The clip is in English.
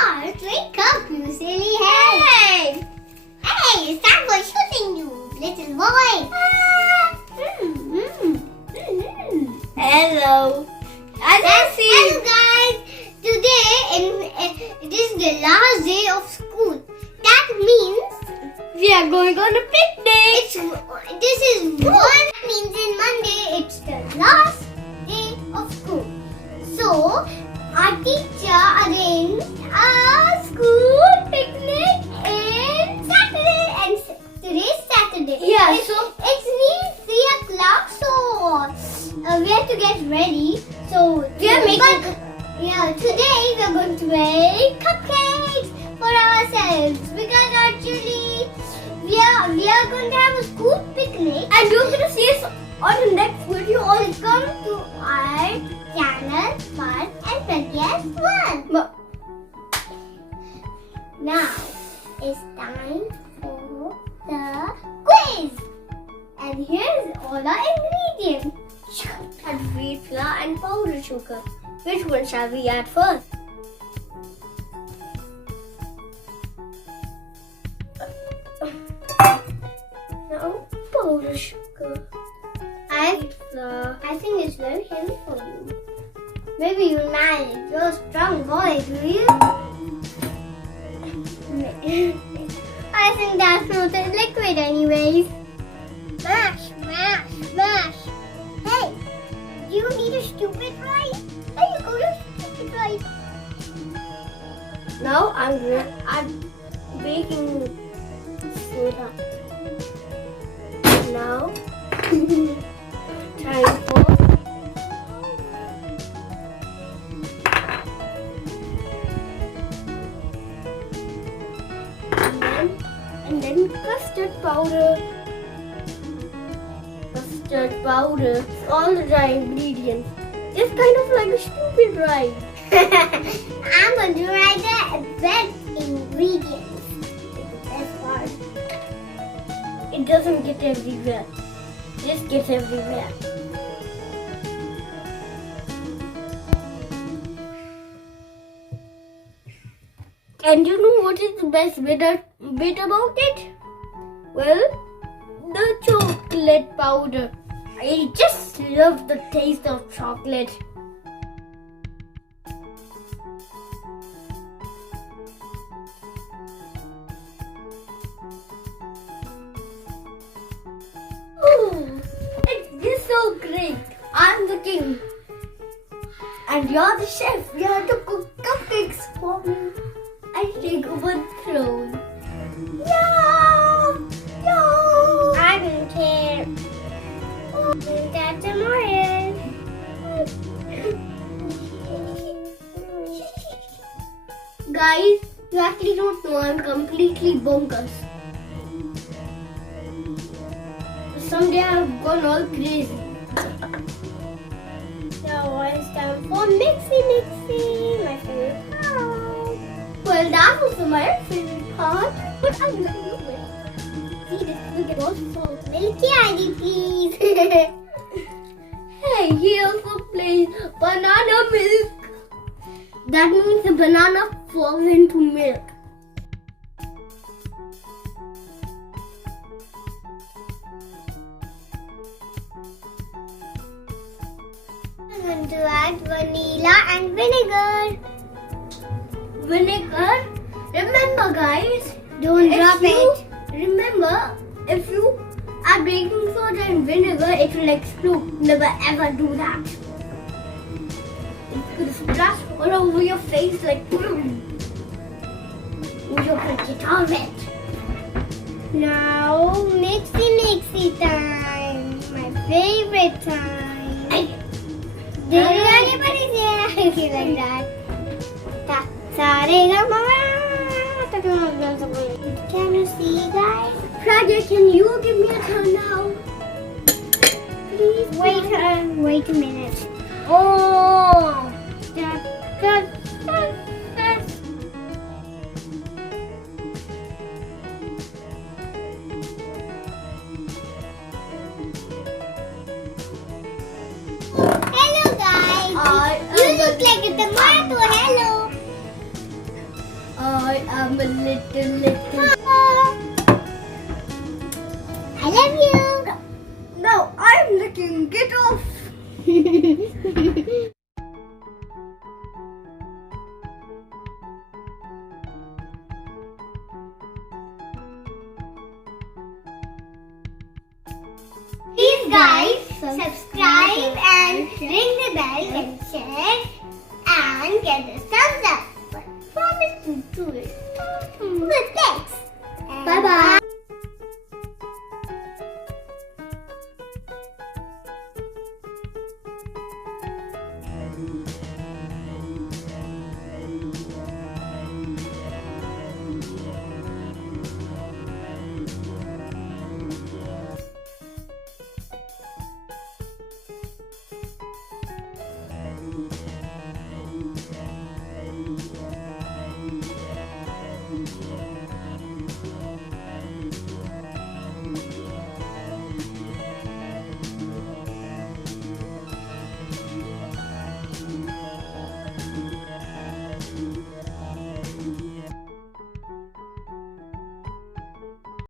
Parth, wake up, you silly head. Hey! Hey, it's time for shooting you, little boy. Hello. Hello guys. Today it is the last day of school. That means We are going on a picnic. this is one. That means in Monday it's the last day of school. So our teacher arranged a school picnic in Saturday, and today's Saturday. Yeah, so it's nearly 3 o'clock. So we have to get ready. So We are making. today we are going to make cupcakes for ourselves because actually we are going to have a school picnic. And you're going to see us on the next video. Welcome to our channel, Parth and Pragyas 1. Now it's time for the quiz. And here's all our ingredients. And wheat flour and powdered sugar. Which one shall we add first? Now, powdered sugar. Wheat flour. I think it's very heavy for you. Maybe you'll manage. You're a strong boy, do you? I think that's not a liquid anyways. Mash, mash, mash. Hey, do you need a stupid rice? Hey, you go to stupid rice. Now I'm going to add baking soda. Now, time for and then custard powder. Custard powder. All the dry ingredients. It's kind of like a stupid ride. I'm going to write the best ingredients. The best part. It doesn't get everywhere. This gets everywhere. And you know what is the best bit about it? Well, the chocolate powder. I just love the taste of chocolate. Oh, it is so great. I'm the king. And you're the chef. You have to cook cupcakes for me. I take over the throne. Yeah! Yeah! I don't care. That's tomorrow. Guys, you actually don't know I'm completely bonkers. Someday I've gone all crazy. Now it's time for mixy, my favorite part. Well, that was my favorite part. But I'm going to do it. See this? Look at all salt. Milky ID, please. Hey, he also plays banana milk. That means the banana falls into milk. I'm going to add vanilla and vinegar. Vinegar. Remember, guys. Don't drop it. Remember, if you add baking soda and vinegar, it will explode. Never ever do that. It's gonna splash all over your face like boom. You're gonna get all wet. Now, mixy time. My favorite time. Did anybody say anything like that? Can you see, guys? Pragya, can you give me a turn now? Please wait a minute. Oh! Hello, guys. You look like a tomato. Hello. I'm a little. I love you. No, I'm licking. Get off. Please guys, subscribe and ring the bell and share and get a thumbs up. But promise to do it. Well, thanks. Bye bye.